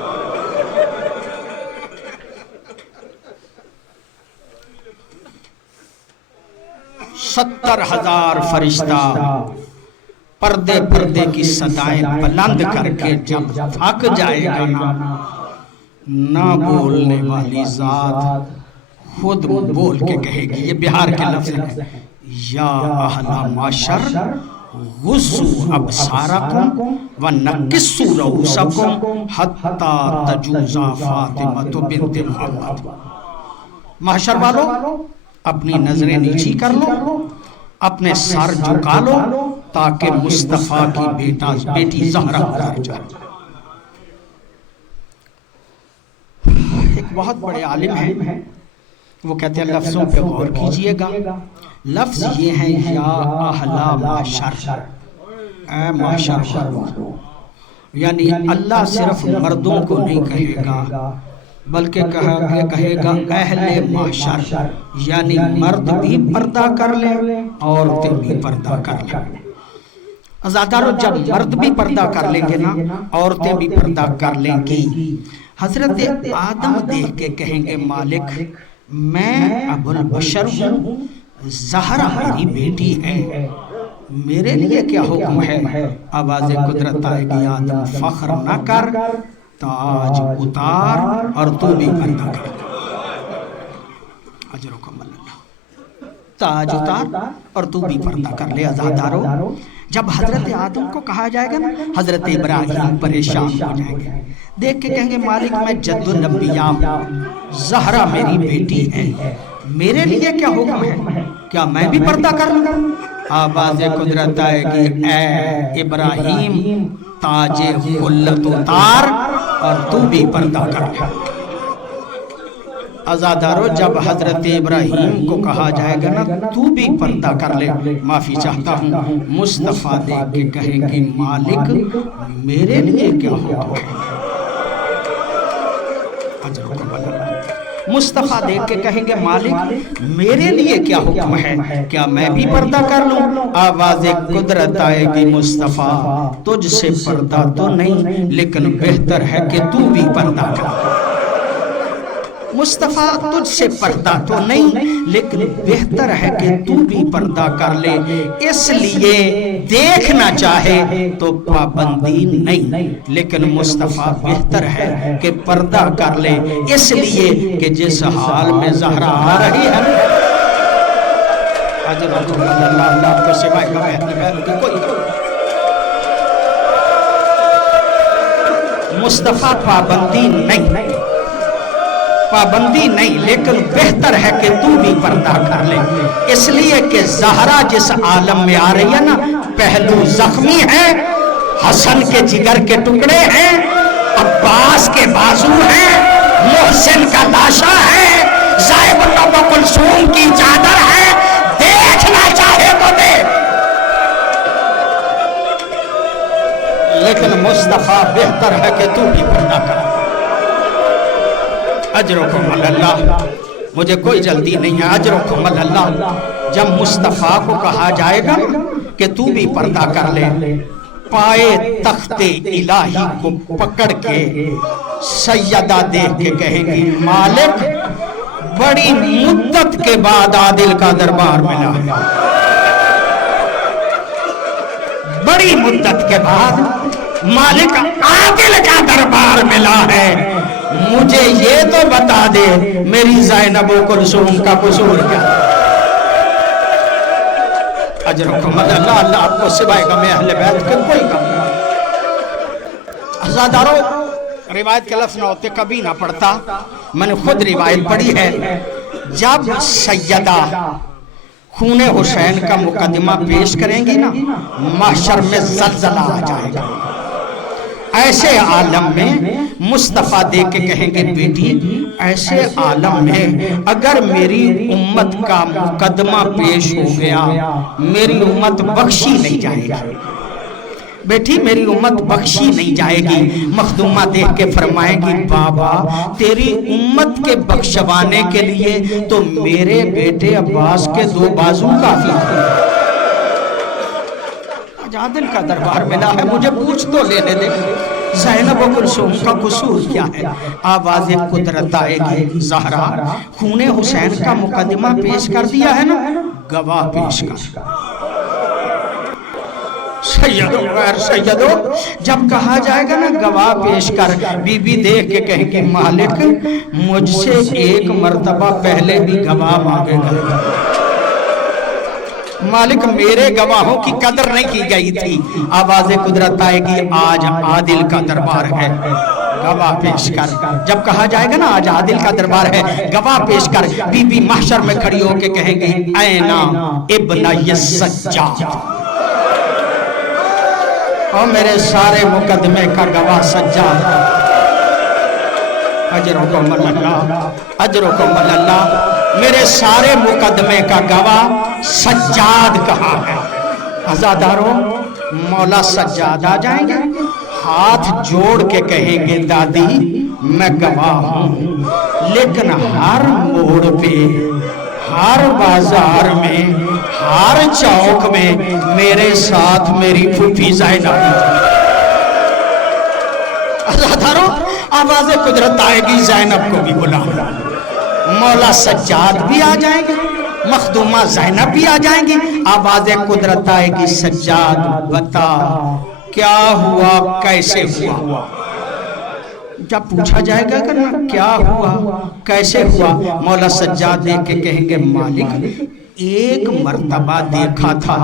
70,000 فرشتہ پردے پردے کی صدائیں بلند کر کے جب تھک جائے گا نہ بولنے والی ذات خود بول کے کہے گی، یہ بہار کے لفظ ہیں، یا اہل معاشر غضوا ابصارکم ونکسوا رؤوسکم حتی تجوز فاطمہ بنت محمد۔ معاشر والوں اپنی نظریں نیچی کر لو، اپنے سر جھکا لو تاکہ مصطفیٰ کی بیٹی زہرا گزر جائے۔ ایک بہت بڑے عالم ہیں، وہ کہتے ہیں لفظوں پہ غور کیجئے گا۔ لفظ یہ ہے یا اہل معاشر، اے معاشر والوں، یعنی اللہ صرف مردوں کو نہیں کہے گا بلکہ کہے گا اہل محشر، یعنی مرد بھی پردہ کر لیں عورتیں بھی پردہ کر لیں۔ عزادارو جب مرد بھی پردہ کر لیں گے نا عورتیں بھی پردہ کر لیں گی، حضرت آدم دیکھ کے کہیں گے مالک میں ابو البشر ہوں، زہرا میری بیٹی ہے، میرے لیے کیا حکم ہے؟ آواز قدرت آئے گی آدم فخر نہ کر، تاج اتار اور تو بھی پردہ کر، اجرکم اللہ، تاج اتار اور تو بھی پردہ کر لے۔ عزادارو جب حضرت آدم کو کہا جائے گا نا حضرت ابراہیم پریشان ہو جائیں گے، دیکھ کے کہیں گے مالک میں جد النبیاء ہوں، زہرا میری بیٹی ہے، میرے لیے کیا حکم ہے؟ کیا میں بھی پردہ کر لوں؟ آواز قدرت آئے گی اے ابراہیم تاج خلت اتار اور تو بھی پردہ کر لے۔ عزادارو جب حضرت ابراہیم کو کہا جائے گا نا تو بھی پردہ کر لے، معافی چاہتا ہوں، مصطفیٰ دیکھ کے کہیں گے مالک میرے لیے کیا حکم ہے؟ مصطفیٰ دیکھ کے کہیں گے مالک میرے لیے کیا حکم ہے؟ کیا میں بھی پردہ کر لوں؟ آواز قدرت آئے گی مصطفیٰ تجھ سے پردہ تو نہیں لیکن بہتر ہے کہ تو بھی پردہ کر۔ مصطفیٰ تجھ سے پردہ تو نہیں لیکن بہتر ہے کہ تو بھی پردہ کر لے، اس لیے دیکھنا چاہے تو پابندی نہیں، لیکن مصطفیٰ بہتر ہے کہ پردہ کر لے، اس لیے کہ جس حال میں زہرا آ رہی ہے اللہ کو سوائے مصطفیٰ پابندی نہیں لیکن بہتر ہے کہ تو بھی پردہ کر لے، اس لیے کہ زہرا جس عالم میں آ رہی ہے نا پہلو زخمی ہے، حسن کے جگر کے ٹکڑے ہیں، عباس کے بازو ہیں، محسن کا لاشا ہے، زائب و کلثوم کی چادر ہے، دیکھنا چاہے تو دے، لیکن مصطفیٰ بہتر ہے کہ تو بھی پردہ کر۔ اجرکم اللہ، مجھے کوئی جلدی نہیں ہے، اجرکم اللہ۔ جب مصطفیٰ کو کہا جائے گا کہ تو بھی پردہ کر لے، پائے تخت الہی کو پکڑ کے سیدہ دیکھ کے کہیں گی مالک بڑی مدت کے بعد عادل کا دربار ملا ہے، بڑی مدت کے بعد مالک عادل کا دربار ملا ہے، مجھے یہ تو بتا دے میری زینب و کلثوم کا قصور کیا؟ اجرکم اللہ، اللہ آپ کو سوائے غم اہل بیت کے کوئی غم نہیں۔ عزادارو روایت کے لفظ نہ ہوتے کبھی نہ پڑھتا، میں نے خود روایت پڑھی ہے، جب سیدہ خون حسین کا مقدمہ پیش کریں گی نا محشر میں زلزلہ آ جائے گا، ایسے عالم میں مصطفیٰ دیکھ کے کہیں گے بیٹی ایسے عالم میں اگر میری امت کا مقدمہ پیش ہو گیا میری امت بخشی نہیں جائے گی، بیٹی میری امت بخشی نہیں جائے گی۔ مخدومہ دیکھ کے فرمائیں گی بابا تیری امت کے بخشوانے کے لیے تو میرے بیٹے عباس کے 2 بازو کافی تھے، عادل کا دربار ملا ہے، مجھے پوچھ تو لینے دے زینب و کلثوم کا قصور کیا ہے؟ آواز قدرت آئے گی زہرا خون حسین کا مقدمہ پیش کر دیا ہے نا، گواہ پیش کر۔ سیدو غیر سیدو جب کہا جائے گا نا گواہ پیش کر، بی بی دیکھ کے کہیں کہ مالک مجھ سے 1 مرتبہ پہلے بھی گواہ مانگے گئے، مالک میرے گواہوں کی قدر نہیں کی گئی تھی۔ آواز قدرت آئے گی آج عادل کا دربار ہے، گواہ پیش کر۔ جب کہا جائے گا نا آج عادل کا دربار ہے گواہ پیش کر، بی بی محشر میں کھڑی ہو کے کہیں گی اینا ابن سجاد، اور میرے سارے مقدمے کا گواہ سجاد، اجرکم اللہ، اجرکم اللہ، میرے سارے مقدمے کا گواہ سجاد کہاں ہے؟ عزاداروں مولا سجاد آ جائیں گے، ہاتھ جوڑ کے کہیں گے دادی میں گواہ ہوں، لیکن ہر موڑ پہ، ہر بازار میں، ہر چوک میں میرے ساتھ میری پھوپھی زینب تھی۔ عزادارو آواز قدرت آئے گی، زینب کو بھی بلا، مولا سجاد بھی آ جائیں گے، مخدومہ زینب بھی آ جائیں گی، آواز قدرت آئے گی، سجاد بتا کیا ہوا، کیسے ہوا؟ جب پوچھا جائے گا کہ کیا ہوا، کیسے ہوا، مولا سجاد دیکھ کے کہیں گے مالک ایک مرتبہ دیکھا تھا،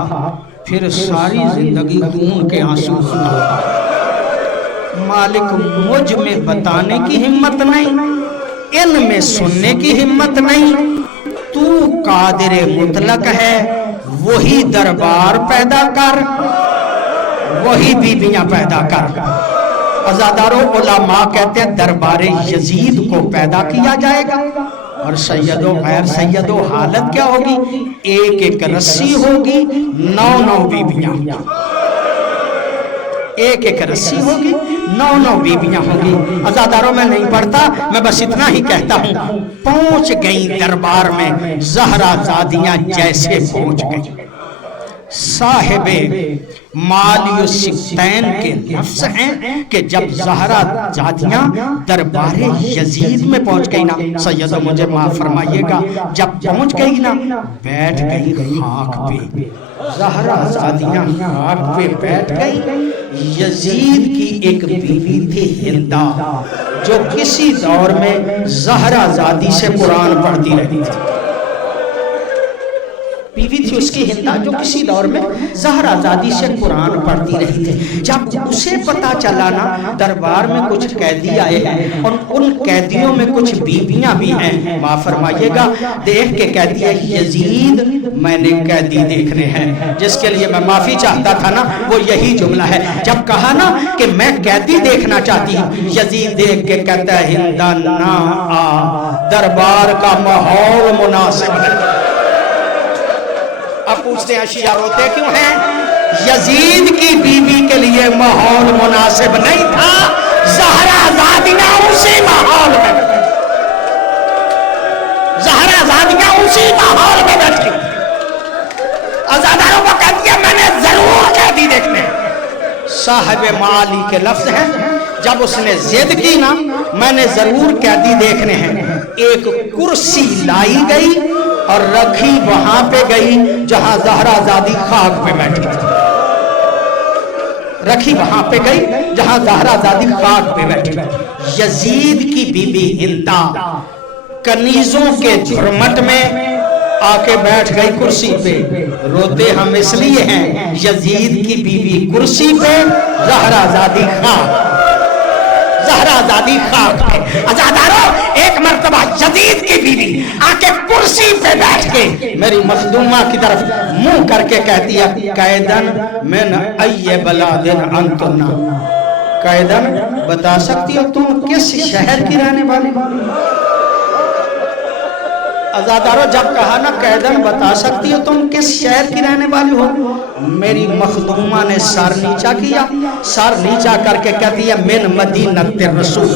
پھر ساری زندگی خون کے آنسو ہوتا۔ مالک مجھ میں بتانے کی ہمت نہیں، ان میں سننے کی ہمت نہیں، تو قادر مطلق ہے، وہی دربار پیدا کر، وہی بیویاں پیدا کر۔ عزادارو علماء کہتے ہیں دربار یزید کو پیدا کیا جائے گا، اور سید و غیر سید و حالت کیا ہوگی؟ ایک ایک رسی ہوگی، 9 بیویاں، ایک ایک رسی ہوگی، 9 بیویاں ہوگی۔ عزاداروں میں نہیں پڑھتا، میں بس اتنا ہی کہتا ہوں، پہنچ گئیں دربار میں زہرا زادیاں جیسے پہنچ گئیں۔ صاحب مالی السبتین کے لفظ ہیں کہ جب زہرا زادیاں دربار یزید میں پہنچ گئی نا، سیدو مجھے معاف فرمائیے گا، جب پہنچ گئی نا بیٹھ گئی خاک پہ، زہرا زادیاں خاک پہ بیٹھ گئی۔ یزید کی ایک بیوی تھی ہندہ، جو کسی دور میں زہرا زادی سے قرآن پڑھتی رہی تھی، بیوی تھی اس کی ہندہ جو کسی دور میں زہرا زادی سے قرآن پڑھتی رہی تھی۔ جب اسے پتا چلا نا دربار میں کچھ قیدی آئے ہیں اور ان قیدیوں میں کچھ بیویاں بھی ہیں، معاف فرمائیے گا، دیکھ کے کہتی ہے یزید میں نے قیدی دیکھنے ہیں۔ جس کے لیے میں معافی چاہتا تھا نا وہ یہی جملہ ہے، جب کہا نا کہ میں قیدی دیکھنا چاہتی ہوں، یزید دیکھ کے کہتا ہے ہندہ نہ آ، دربار کا ماحول مناسب ہے۔ اب پوچھتے ہیں شیعہ روتے کیوں ہیں؟ یزید کی بیوی کے لیے ماحول مناسب نہیں تھا، زہرا زادیاں اسی ماحول میں، زہرا زادیاں اسی ماحول میں بیٹھی، عزاداروں کو کہتی ہے میں نے ضرور قیدی دیکھنے۔ صاحب معالی کے لفظ ہیں، جب اس نے ضد کی نا میں نے ضرور قیدی دیکھنے ہیں، ایک کرسی لائی گئی اور رکھی وہاں پہ گئی جہاں زہرا زادی خاک پہ بیٹھی تھی، رکھی وہاں پہ گئی جہاں زہرا زادی خاک پہ بیٹھی تھی۔ یزید کی بیوی ہندہ کنیزوں کے جھرمٹ میں آ کے بیٹھ گئی کرسی پہ۔ روتے ہم اس لیے ہیں یزید کی بیوی کرسی پہ، زہرا زادی خاک، زہرا زادی خاک پہ۔ عزادارو ایک مرتبہ یزید کی بیوی آ کے کرسی پہ بیٹھ کے میری مخدومہ کی طرف منہ کر کے کہتی ہے قیدن من ای بلادن انتن، قیدن بتا سکتی ہو تم کس شہر کی رہنے والی؟ عزادارو جب کہا نا قیدن بتا سکتی ہو تم کس شہر کی رہنے والی ہو، میری مخدومہ نے سر نیچا کیا، سر نیچا کر کے کہتی ہے من مدینۃ الرسول،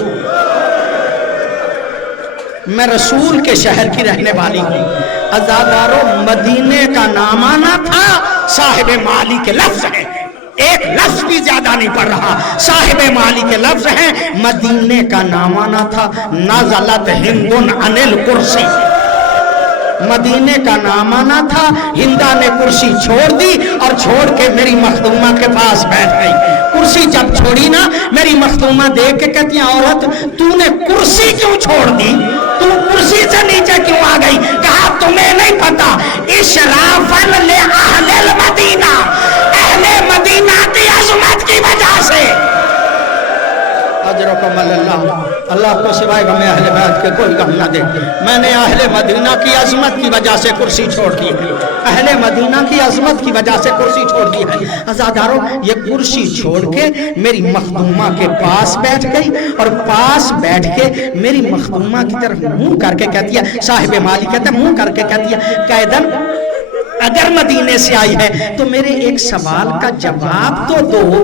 میں رسول کے شہر کی رہنے والی ہوں۔ عزادارو مدینے کا نام آنا تھا، صاحب معالی کے لفظ ہیں، ایک لفظ بھی زیادہ نہیں پڑھ رہا، صاحب معالی کے لفظ ہیں، مدینے کا نام آنا تھا، نازلت ہندن عن الکرسی، مدینے کا نام آنا تھا، ہندہ نے کرسی چھوڑ دی اور چھوڑ کے میری مخدومہ کے پاس بیٹھ گئی۔ کرسی جب چھوڑی نا میری مخدومہ دیکھ کے کہتی ہیں عورت تو نے کرسی کیوں چھوڑ دی، تو کرسی سے نیچے کیوں آ گئی؟ کہا تمہیں نہیں پتا اشرافاً لأہل المدینہ، اہل مدینہ کی عظمت کی وجہ سے۔ اجرکم اللہ، اللہ کو سوائے غم اہل بیت کے کوئی غم نہ دے، میں نے اہل مدینہ کی عظمت کی وجہ سے کرسی چھوڑ دی ہے، اہل مدینہ کی عظمت کی وجہ سے کرسی چھوڑ دی ہے۔ عزادارو یہ کرسی چھوڑ کے میری مخدومہ کے پاس بیٹھ گئی اور پاس بیٹھ کے میری مخدومہ کی طرف منہ کر کے کہتی ہے، صاحب مالی کہتا ہے منہ کر کے کہتی ہے قیدن اگر مدینے سے آئی ہے تو میرے ایک سوال کا جواب تو دو۔